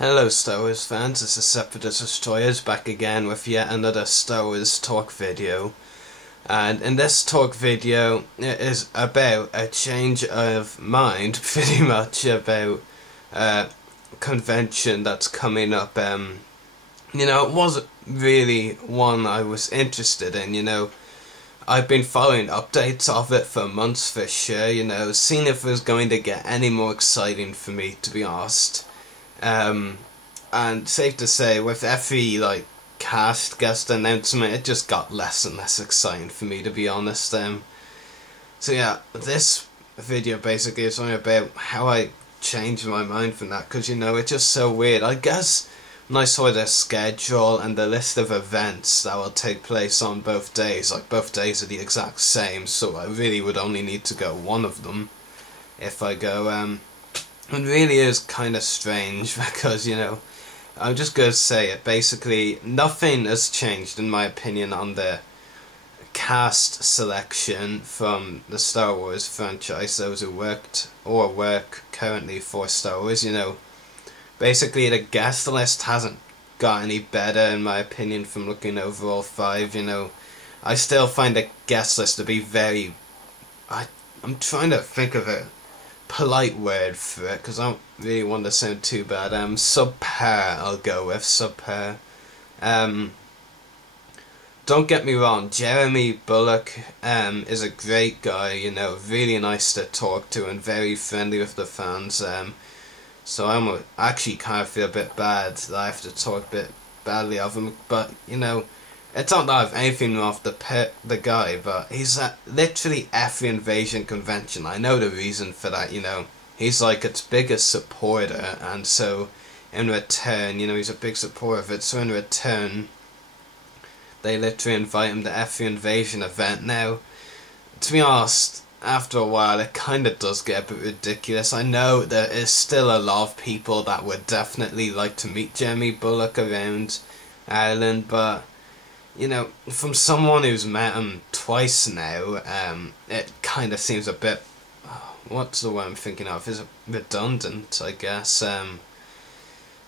Hello Star Wars fans, this is Separatist Destroyers back again with yet another Star Wars talk video. And in this talk video, it is about a change of mind, pretty much, about a convention that's coming up. It wasn't really one I was interested in, I've been following updates of it for months for sure, seeing if it was going to get any more exciting for me, to be honest. And safe to say, with every cast guest announcement, it just got less and less exciting for me, to be honest. So yeah, this video basically is only about how I changed my mind from that, because it's just so weird. I guess when I saw the schedule and the list of events that will take place on both days, both days are the exact same, so I really would only need to go one of them if I go. It really is kind of strange because, I'm just going to say it. Basically, nothing has changed, in my opinion, on the cast selection from the Star Wars franchise, those who worked or work currently for Star Wars, Basically, the guest list hasn't got any better, in my opinion, from looking over all five, I still find the guest list to be very... I'm trying to think of a polite word for it, because I don't really want to sound too bad. Subpar, I'll go with, subpar. Don't get me wrong, Jeremy Bulloch is a great guy, really nice to talk to and very friendly with the fans. So I'm actually kind of feel a bit bad that I have to talk a bit badly of him, but it's not that I have anything wrong with the guy, but he's at literally every Invasion convention. I know the reason for that, he's its biggest supporter, and so in return, he's a big supporter of it, so in return, they literally invite him to every Invasion event. Now, to be honest, after a while, it kind of does get a bit ridiculous. I know there is still a lot of people that would definitely like to meet Jeremy Bulloch around Ireland, but from someone who's met him twice now, it kind of seems a bit, what's the word I'm thinking of, is redundant, I guess.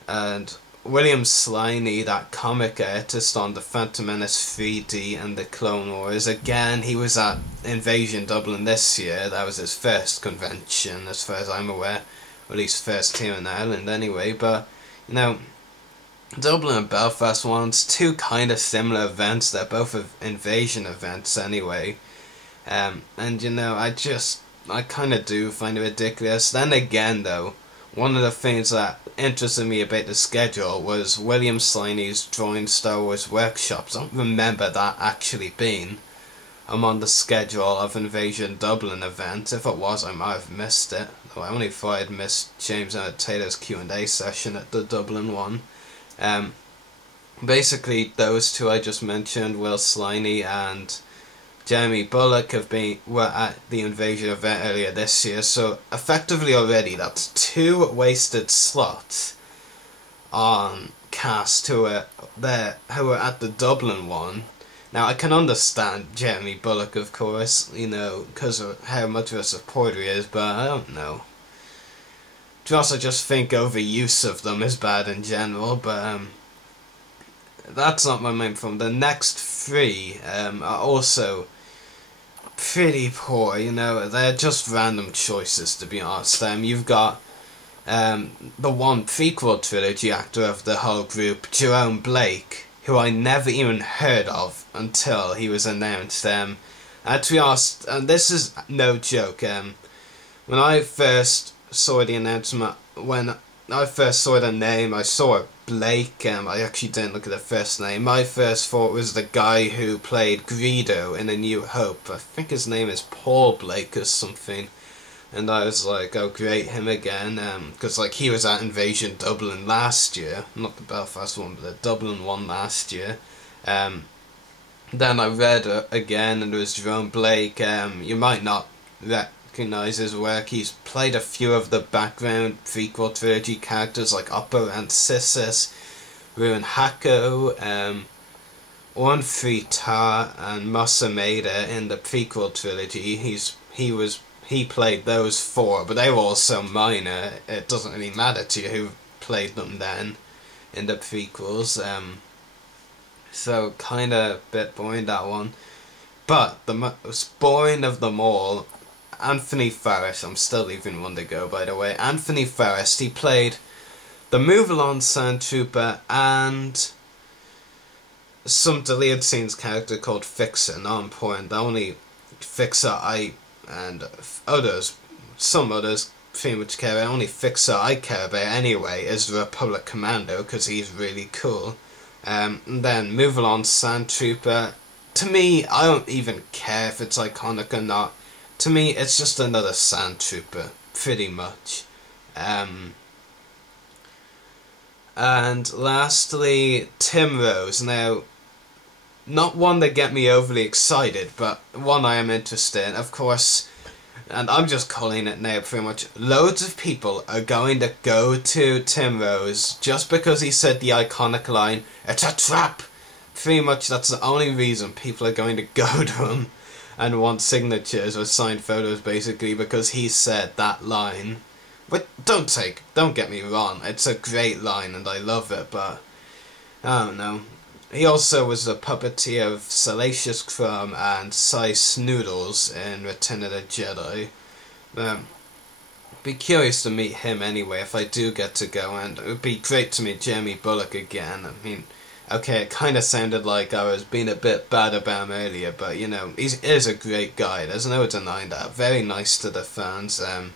And William Sliney, that comic artist on the Phantom Menace 3D and the Clone Wars, again, he was at Invasion Dublin this year. That was his first convention, as far as I'm aware, or at least first here in Ireland anyway, but, Dublin and Belfast ones, two kind of similar events. They're both Invasion events anyway. And I kind of do find it ridiculous. Then again though, one of the things that interested me about the schedule was William Sliney's Drawing Star Wars Workshops. I don't remember that actually being on the schedule of Invasion Dublin event. If it was, I might have missed it. Though I only thought I'd missed James Taylor's Q&A session at the Dublin one. Basically, those two I just mentioned, Will Sliney and Jeremy Bulloch, were at the Invasion event earlier this year, so effectively already that's two wasted slots on cast who were at the Dublin one. Now, I can understand Jeremy Bulloch, of course, because of how much of a supporter he is, but I don't know. To also just think overuse of them is bad in general, but that's not my main problem. The next three are also pretty poor, they're just random choices, to be honest. You've got the one prequel trilogy actor of the whole group, Jerome Blake, who I never even heard of until he was announced. To be honest, and this is no joke, when I first saw the announcement, when I first saw the name, I saw Blake, I actually didn't look at the first name. My first thought was the guy who played Greedo in A New Hope. I think his name is Paul Blake or something, and I was like, oh great, him again, because he was at Invasion Dublin last year, not the Belfast one, but the Dublin one last year. Then I read it again, and it was Jerome Blake. You might not recognize his work. He's played a few of the background prequel trilogy characters like Oppo and Sissus, Ruin Hako, Orn Fritar and Masameda in the prequel trilogy. He played those four, but they were all so minor, it doesn't really matter to you who played them then in the prequels. So kind of a bit boring, that one. But the most boring of them all, Anthony Ferris. I'm still leaving one to go, by the way. Anthony Ferris. He played the Move-Along Sand Trooper and some deleted scenes character called Fixer. Not important. The only Fixer and others, some others pretty much care about. Only Fixer I care about anyway is the Republic Commando, because he's really cool. And then Move-Along Sand Trooper. To me, I don't even care if it's iconic or not. To me, it's just another Sand Trooper, pretty much. And lastly, Tim Rose. Now, not one that get me overly excited, but one I am interested in. Of course, and I'm just calling it now pretty much, loads of people are going to go to Tim Rose just because he said the iconic line, "It's a trap!" Pretty much that's the only reason people are going to go to him and want signatures or signed photos, basically, because he said that line. But don't get me wrong, it's a great line and I love it, but I don't know. He also was the puppeteer of Salacious Crumb and Cy Snoodles in Return of the Jedi. Be curious to meet him anyway if I do get to go, and it would be great to meet Jeremy Bulloch again. I mean, okay, it kind of sounded like I was being a bit bad about him earlier, but you know, he is a great guy, there's no denying that. Very nice to the fans. And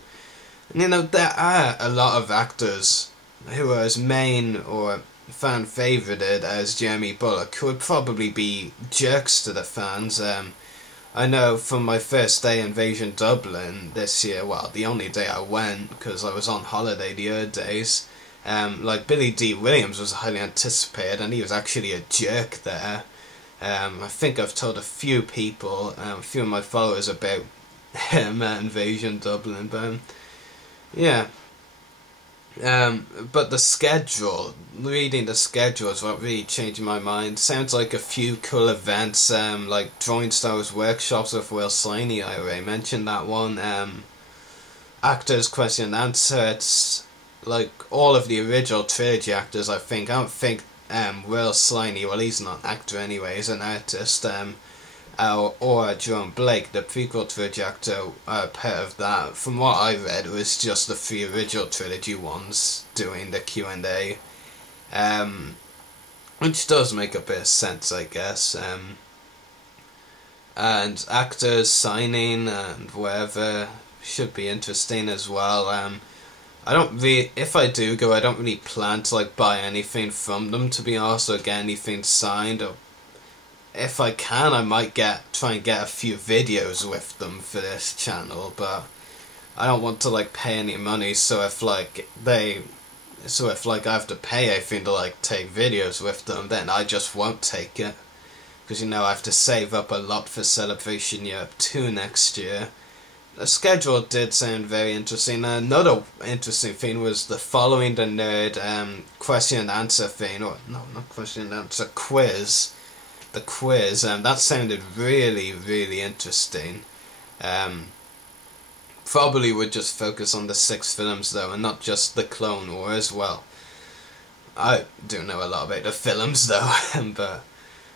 you know, there are a lot of actors who are as main or fan favorited as Jeremy Bulloch, who would probably be jerks to the fans. I know from my first day in Invasion Dublin this year, well, the only day I went, because I was on holiday the other days, like Billy D. Williams was highly anticipated, and he was actually a jerk there. I think I've told a few people, a few of my followers about him at Invasion Dublin, but yeah. But the schedule, reading the schedule is what really changed my mind. Sounds like a few cool events, like Drawing Stars workshops with Will Sliney, I already mentioned that one. Actors question and answer, it's like all of the original trilogy actors, I think. I don't think Will Sliney, well, he's not an actor anyway, he's an artist, or Jerome Blake, the prequel trilogy actor, part of that. From what I read, it was just the 3 original trilogy ones doing the Q&A, which does make a bit of sense, I guess. And actors signing and whatever should be interesting as well. I don't really, if I do go, I don't really plan to like buy anything from them, to be honest, or get anything signed, or if I can, I might try and get a few videos with them for this channel, but I don't want to like pay any money, so if like I have to pay anything to like take videos with them, then I just won't take it, because you know I have to save up a lot for Celebration Europe 2 next year. The schedule did sound very interesting. Another interesting thing was the Following the Nerd question and answer thing, or no, not question and answer, quiz. The quiz, that sounded really, really interesting. Probably would just focus on the 6 films though, and not just the Clone Wars. Well, I do know a lot about the films though, but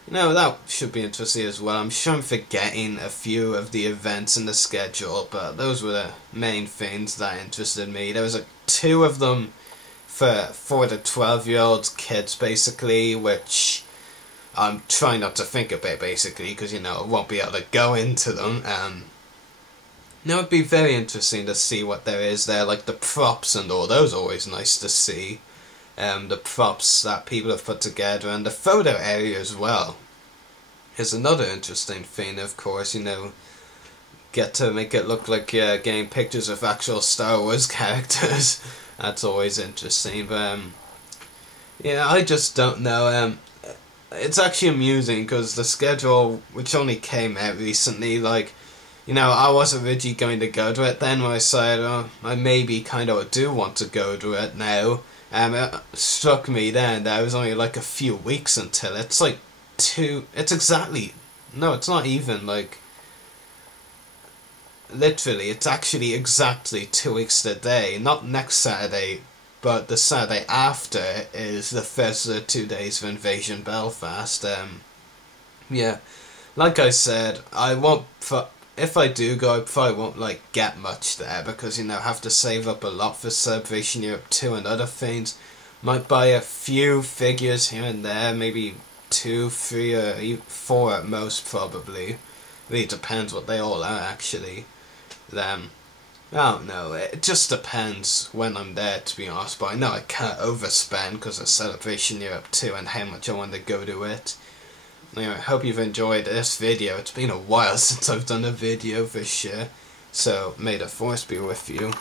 you know, that should be interesting as well. I'm sure I'm forgetting a few of the events in the schedule, but those were the main things that interested me. There was 2 of them for the 12-year-old kids, basically, which I'm trying not to think about, basically, because, you know, I won't be able to go into them. Now, it'd be very interesting to see what there is there, like the props and all. Those are always nice to see. The props that people have put together, and the photo area as well is another interesting thing. Of course, you know, get to make it look like you're getting pictures of actual Star Wars characters. That's always interesting, but yeah, I just don't know. It's actually amusing because the schedule, which only came out recently, like, you know, I was originally going to go to it. Then when I said, oh, I maybe kind of do want to go to it now, it struck me then that it was only like a few weeks until. It's like no, it's not even like, literally, it's actually exactly 2 weeks today, not next Saturday, but the Saturday after is the first of the 2 days of Invasion Belfast. Yeah, like I said, I won't. If I do go, I probably won't like get much there because I have to save up a lot for Celebration Europe 2 and other things. Might buy a few figures here and there, maybe 2, 3, or even 4 at most probably. Really depends what they all are actually. I don't know, it just depends when I'm there, to be honest, but I know I can't overspend because of Celebration Europe 2 and how much I want to go to it. Anyway, I hope you've enjoyed this video. It's been a while since I've done a video for sure, so may the force be with you.